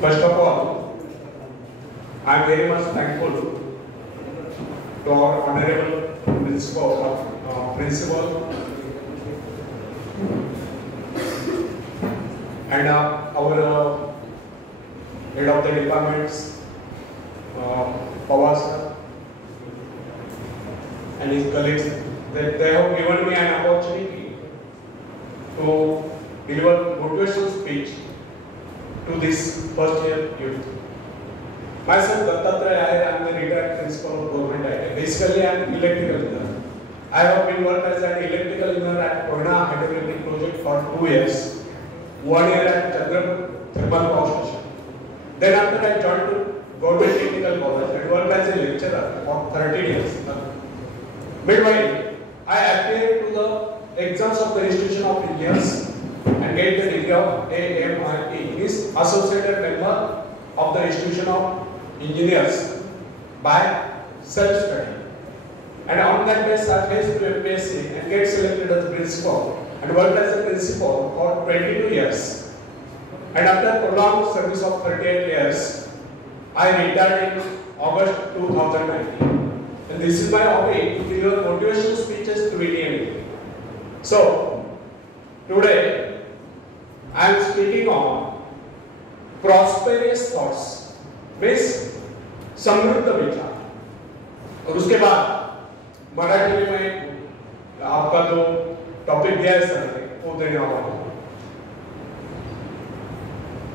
First of all, I am very much thankful to our honorable principal and our head of the departments, Pawar sir, and his colleagues, that they have given me an opportunity to deliver motivational speech to this first year youth. Myself, Dattatreya Ahir, I am the retired principal of government IT. Basically, I am electrical engineer. I have been worked as an electrical engineer at Koyna hydroelectric project for 2 years. 1 year at Chandrapur thermal power station. Then after I joined to government technical college and worked as a lecturer for 13 years. Meanwhile, I appeared to the exams of the Institution of Engineers and get the degree of AMIE, is Associated Member of the Institution of Engineers by self-study. And on that basis, I faced to MPSC and get selected as principal and worked as a principal for 22 years. And after prolonged service of 38 years, I retired in August 2019. And this is my hobby to deliver motivational speeches to Indian. So, today, I am speaking on prosperous thoughts, means समृद्ध विचार. और उसके बाद मराठी में मैं आपका जो topic दिया है सर ने वो देने वाला हूँ.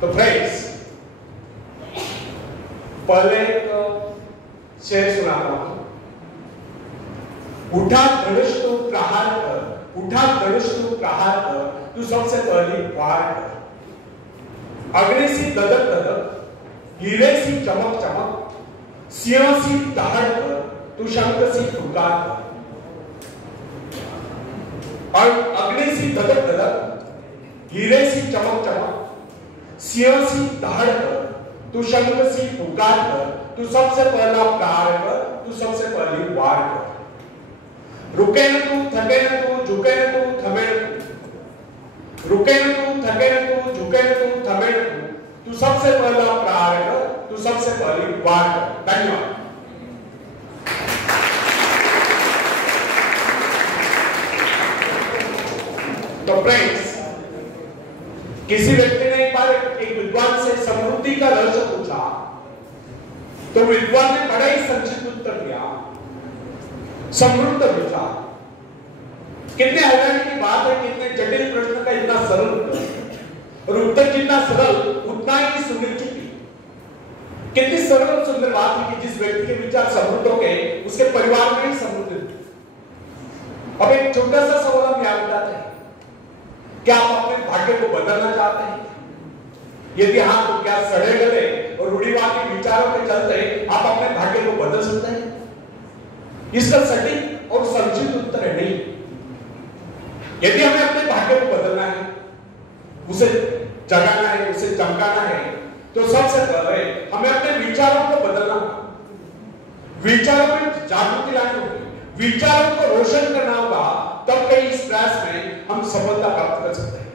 तो फ्रेंड्स, पहले एक शेर सुनाता हूँ. उठा धनुष तू प्रहार कर, उठा धनुष तू प्रहार कर, तू सबसे पहली वार कर. अग्नि सी ददक ददक, हीरे सी चमक चमक, सिंह सी दहाड़ कर, तू शंख सी पुकार कर. और अग्नि सी ददक ददक, हीरे सी चमक चमक, सिंह सी दहाड़ कर, तू शंख सी पुकार कर, तू सबसे पहला प्रहार कर, तू सबसे पहली वार कर. रुके न तू, थके न तू, झुके न तू, थमे न तू. रुके न तू, थके न तू, झुके न तू, थमे न तू. तू सबसे पहला प्रहार कर, तू सबसे पहली वार कर. धन्यवाद. तो फ्रेंड्स, किसी व्यक्ति ने एक बार एक विद्वान से समृद्धि का रहस्य पूछा, तो विद्वान ने बड़ा ही संक्षिप्त उत्तर दिया, समृद्ध विचार. कितने हैरानी की बात है, कितने जटिल प्रश्न का इतना सरल उत्तर, और उत्तर जितना सरल उतना ही सुंदर चुकी. कितनी सरल और सुंदर बात है कि जिस व्यक्ति के विचार समृद्ध हो गए, उसके परिवार में ही समृद्धि. अब एक छोटा सा सवाल हम यहाँ बताते हैं, क्या आप अपने भाग्य को बदलना चाहते हैं? यदि हाँ, तो क्या सड़े गले और रूढ़िवादी विचारों के चलते आप अपने भाग्य को बदल सकते हैं? इसका सटीक और संक्षिप्त उत्तर है नहीं. यदि हमें अपने भाग्य को बदलना है, उसे जगाना है, उसे चमकाना है, तो सबसे पहले हमें अपने विचारों को बदलना होगा. विचारों में जागृति लानी होगी, विचारों को रोशन करना होगा. तब कहीं इस प्रयास में हम सफलता प्राप्त कर सकते हैं.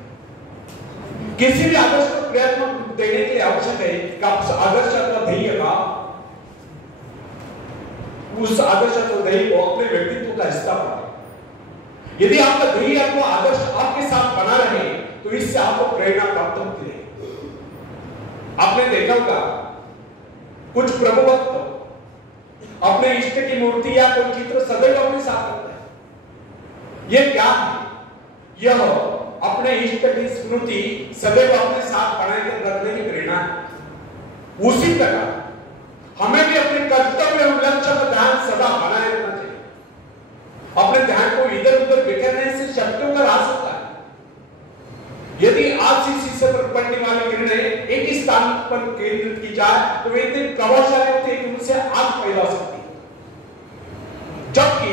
किसी भी आदर्श को क्रियात्मक देने के लिए आवश्यक है कि आप उस आदर्श का ध्येय का, उस आदर्श को ध्येय को अपने व्यक्तित्व का हिस्सा बनाए. यदि आपका ध्येय आपको आदर्श आपके साथ बना रहे, तो इससे आपको प्रेरणा प्राप्त होती है. आपने देखा होगा कुछ प्रभु भक्त अपने इष्ट की मूर्ति या कोई चित्र सदैव अपने साथ रखते हैं. यह क्या है? यह अपने इष्ट की स्मृति सदैव अपने साथ बनाए रखने की प्रेरणा है. उसी तरह हमें भी अपने कर्तव्य और लक्ष्य का ध्यान सदा बनाए रखना चाहिए. अपने ध्यान को इधर उधर बिखेरने से शक्तियों का ह्रास होता है. यदि आपसी शीशे पर पड़ने वाली किरणें एक ही स्थान पर केंद्रित की जाए, तो वे इतने प्रभावशाली होते हैं कि उनसे आग पैदा हो सकती है. जबकि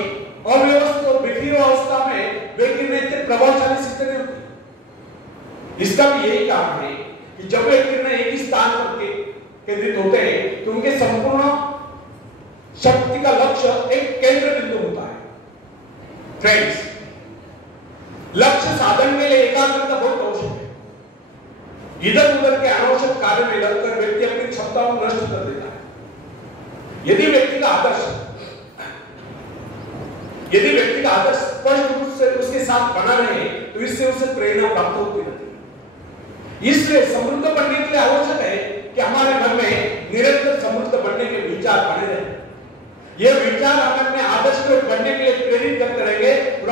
अव्यवस्थित और बिखरी अवस्था में वे किरणें इतने प्रभावशाली सिद्ध नहीं होती. इसका भी यही कारण है कि जब वे किरणें एक ही स्थान पर केंद्रित होते हैं, तो उनके संपूर्ण शक्ति का लक्ष्य एक केंद्र बिंदु होता है. फ्रेंड्स, लक्ष्य साधन के लिए एकाग्रता बहुत आवश्यक है. इधर उधर के अनावश्यक कार्य में लगकर व्यक्ति अपनी क्षमताओं को नष्ट कर देता है। यदि व्यक्ति का आदर्श स्पष्ट रूप से उसके साथ बना रहे तो इससे उसे प्रेरणा प्राप्त होती रहती है। इसलिए समृद्ध बनने के लिए आवश्यक है कि हमारे मन में निरंतर समृद्ध बनने के विचार बने रहे। यह विचार हमें अपने आदर्श को बनने के लिए प्रेरित करते रहेंगे और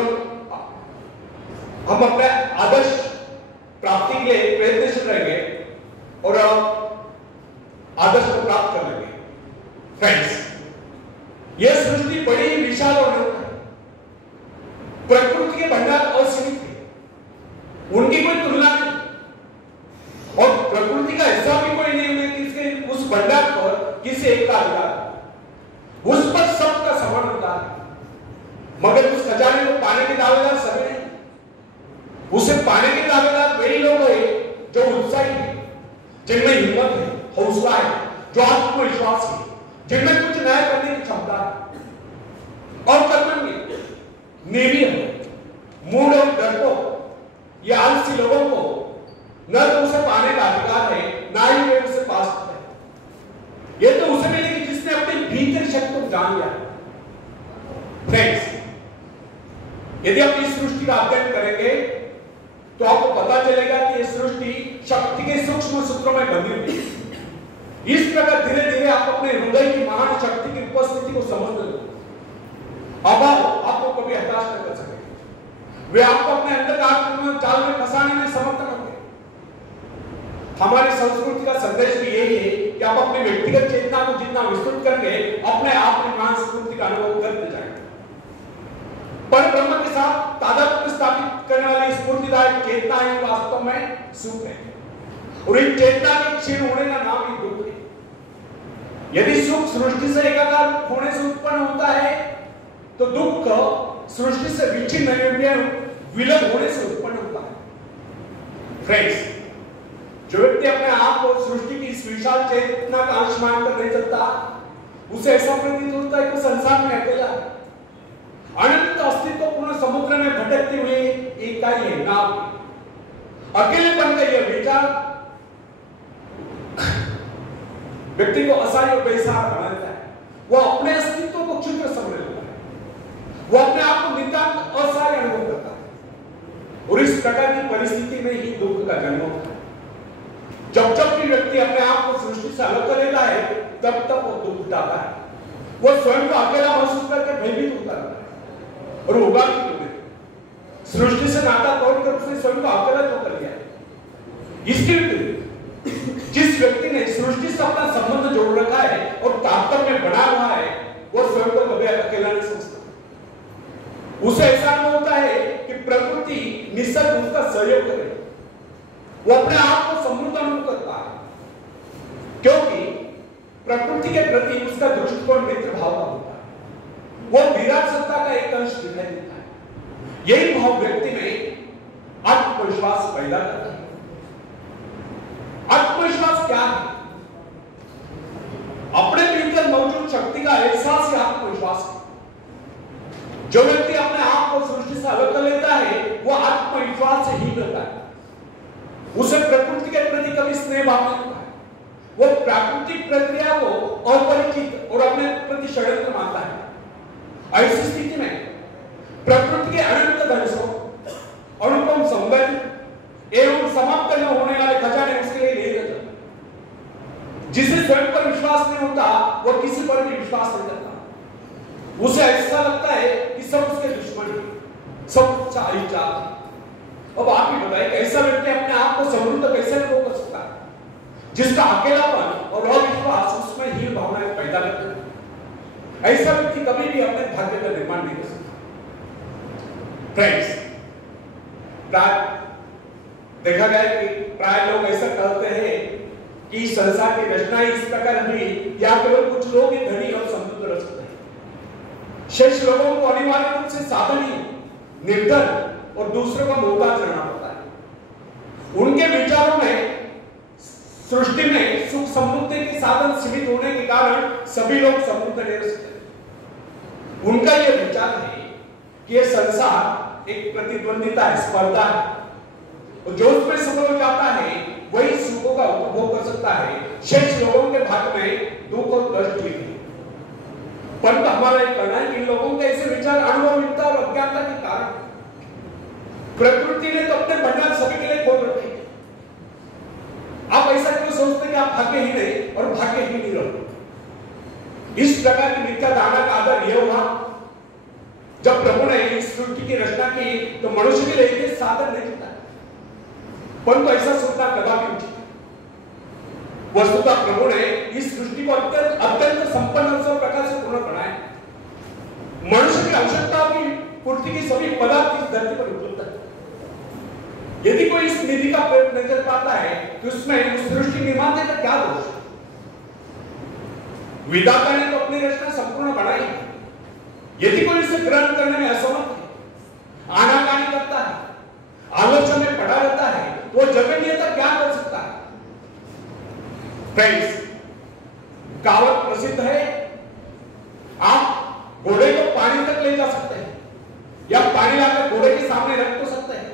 हम अपने आदर्श प्राप्ति के लिए प्रयत्नशील रहेंगे और आदर्श को प्राप्त कर लेंगे। फ्रेंड्स, यह सृष्टि बड़ी ही विशाल और अनंत है। प्रकृति के भंडार असीमित है, उनकी कोई तुलना नहीं, और प्रकृति का ऐसा भी कोई नहीं है कि उस भंडार पर किसी एक का अधिकार, उस पर सबका समान अधिकार है। मगर उस खजाने को पाने के दावेदार सभी नहीं। उसे पाने के दावेदार वही लोग हैं जो उत्साही हैं, जिनमें हिम्मत है, हौसला है, जो आत्मविश्वास है, जिनमें कुछ नया करने की क्षमता है और कर्मण्य निर्भय मूड और डरपोक या आलसी लोगों को न तो उसे पाने का अधिकार है, ना ही वे उसे पा सकते हैं। यह तो उसे मिलेगी जिसने अपने भीतर शक्ति को जान लिया। फ्रेंड्स, यदि आप इस सृष्टि का अध्ययन करेंगे तो आपको पता चलेगा कि यह सृष्टि शक्ति के सूक्ष्म सूत्रों में बंधी हुई है। इस प्रकार धीरे धीरे आप अपने हृदय की महान शक्ति की उपस्थिति को समझ लेंगे। अब आपको कभी हताश न कर सकेंगे। वे आपको अपने अंधकार जाल में फंसाने में समर्थन होंगे। हमारी संस्कृति का संदेश भी यही है कि आप अपनी व्यक्तिगत चेतना को जितना विस्तृत करेंगे, अपने आप में महान स्फूर्ति का अनुभव करते जाएंगे। पर ब्रह्म के साथ तादात्म्य स्थापित करने वाली स्फूर्तिदायक चेतना ही वास्तव में सुख है, और इन चेतना के क्षीण होने का नाम ही दुख है। यदि सुख सृष्टि से एकाकार होने से उत्पन्न होता है तो दुख सृष्टि से विच्छिन्न विलय होने से उत्पन्न होता है। फ्रेंड्स, जो व्यक्ति अपने आप को सृष्टि की इस विशाल चेतना का अंश मानकर नहीं चलता, उसे ऐसा प्रतीत होता है कि संसार में अकेला है। अनंत अस्तित्वपूर्ण समुद्र में भटकती हुई इकाई है नाव। अकेलेपन का यह विचार व्यक्ति को असहाय और बेसहारा बना देता है। वो अपने अस्तित्व को क्षुद्र समझ लेता है, वो अपने आप को नितांत असहाय अनुभव करता है, और इस प्रकार की परिस्थिति में ही दुख का जन्म होता है। जब जब भी व्यक्ति अपने आप को सृष्टि से अलग कर लेता है, तब तब वो दुख उठाता है। वो स्वयं को अकेला महसूस करके भयभीत होता है और होगा कि सृष्टि से नाता तोड़कर उसने स्वयं को अकेला तो कर लिया। इसके विपरीत जिस व्यक्ति ने सृष्टि से अपना संबंध जोड़ रखा है और तारतम्य बना हुआ है, वो स्वयं को कभी अकेला नहीं समझता। उसे ऐसा अनुभव होता है कि प्रकृति निसर्ग उसका सहयोग करे। वो अपने आप को समृद्ध अनुभव करता है, क्योंकि प्रकृति के प्रति उसका दृष्टिकोण मित्र भाव का होता है। वो विराट सत्ता का एक अंश दिखाई देता है। यही भाव व्यक्ति में आत्मविश्वास पैदा करता है। आत्मविश्वास क्या है? अपने भीतर मौजूद शक्ति का एहसास ही आत्मविश्वास है। जो व्यक्ति अपने आप को सृष्टि से अलग कर लेता है, वो आत्मविश्वास से ही रहता है। उसे प्रकृति के प्रति कभी स्नेह भाव नहीं होता है। वो प्राकृतिक प्रक्रिया को अपरिचित और अपने प्रति षड्यंत्र मानता है। ऐसी स्थिति में प्रकृति के अनंत धनुषों, अनुपम सौंदर्य एवं समाप्त न होने वाले खजाने उसके लिए नहीं रहते। जिसे स्वयं पर विश्वास नहीं होता, वो किसी पर भी विश्वास नहीं करता। उसे ऐसा लगता है कि सब उसके दुश्मन हैं, सब चाही चाहते। अब आप ही बताइए, कैसा व्यक्ति अपने आप को समृद्ध कैसे कर सकता है, जिसका अकेलापन और अविश्वास उसमें हीन भावनाएं पैदा करते हैं? ऐसा व्यक्ति कभी भी अपने भाग्य का निर्माण नहीं कर सकता। फ्रेंड्स, देखा गया कि प्राय लोग ऐसा कहते हैं कि संसार की रचना इस प्रकार हुई या केवल कुछ लोग ही धनी और समृद्ध रह सकते हैं। शेष लोगों को अनिवार्य रूप से साधनी, निर्धन और दूसरों का मोहताज रहना पड़ता है। उनके विचारों में सृष्टि में सुख समृद्धि के साधन सीमित होने के कारण सभी लोग समृद्ध नहीं रह सकते। उनका यह विचार है कि यह संसार एक प्रतिद्वंदिता है, स्पर्धा है, और जो उसमें सफल हो जाता है वही दुख और कष्ट हुई, परंतु हमारा ये कहना है कि इन लोगों के ऐसे विचार अनुभवहीनता और अज्ञानता के कारण प्रकृति ने तो अपने भंडार सभी के लिए खोल रखे। आप ऐसा क्यों सोचते कि आप भाग्यहीन है और भाग्यहीन ही रहो? इस प्रकार की मिथ्या धारणा का आधार यह हुआ, जब प्रभु ने इस सृष्टि की रचना की तो मनुष्य के लिए एक साधन नहीं था, परंतु ऐसा सोचना कदापि उचित। वस्तुतः प्रभु ने इस सृष्टि को अत्यंत संपन्न और प्रकार से पूर्ण बनाया। मनुष्य की आवश्यकताओं की पूर्ति की सभी पदार्थ इस धरती पर उपलब्ध है। यदि कोई इस निधि का प्रयोग नहीं कर पाता है तो उसमें उस सृष्टि निर्माता का क्या दोष? विधाता ने तो अपनी रचना संपूर्ण बनाई। यदि कोई इसे ग्रहण करने में असमर्थ है, आनाकानी करता है, आलोचना में पड़ा रहता है, तो वो जगन्यता क्या कर सकता है? फ्रेंड्स, कहावत प्रसिद्ध है, आप घोड़े को पानी तक ले जा सकते हैं या पानी लाकर घोड़े के सामने रख तो सकते हैं,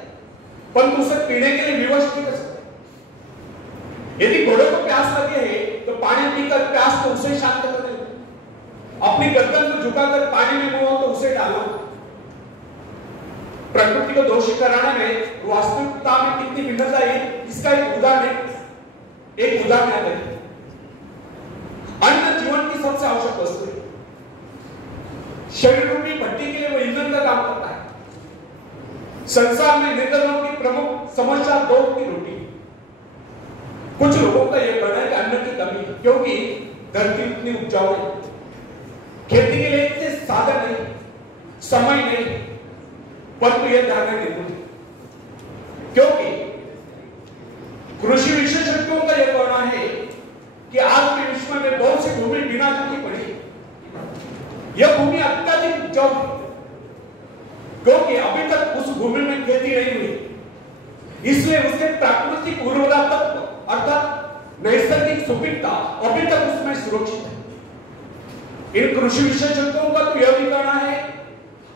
परंतु उसे पीने के लिए विवश नहीं कर सकते। यदि घोड़े को प्यास लगे है तो पानी पीकर प्यास तो उसे शांत कर दे। अपनी गर्दन को झुकाकर पानी में मुंह तो उसे डालो। प्रकृति को दोषी कराने में वास्तविकता में कितनी भिन्नता है, इसका एक उदाहरण है। अन्न जीवन की सबसे आवश्यक वस्तु है। शरीर रूपी भट्टी के लिए वो ईंधन का काम करता है। संसार में निर्धनों की प्रमुख समस्या दो की रोटी। कुछ लोगों का यह कहना है कि अन्न की कमी है, क्योंकि धरती इतनी उपजाऊ है, खेती के लिए इतने साधन नहीं, समय नहीं, परंतु यह धारणा निर्भुल है, क्योंकि कृषि विशेषज्ञों का यह कहना है कि आज के विश्व में बहुत सी भूमि बिना जोखिम पड़ी। यह भूमि अत्यधिक उपजाऊ है, क्योंकि अभी तक उस भूमि में खेती नहीं हुई, इसलिए उसके प्राकृतिक उर्वरा तत्व अर्थात नैसर्गिक सुपीकता अभी तक उसमें सुरक्षित है। इन कृषि विशेषज्ञों का तो यह भी कहना है,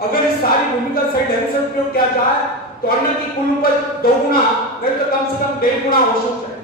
अगर इस सारी भूमि का सही ढंग से उपयोग किया जाए तो अन्न की कुल उपज 2 गुना नहीं तो कम से कम 1.5 गुना हो सकता है।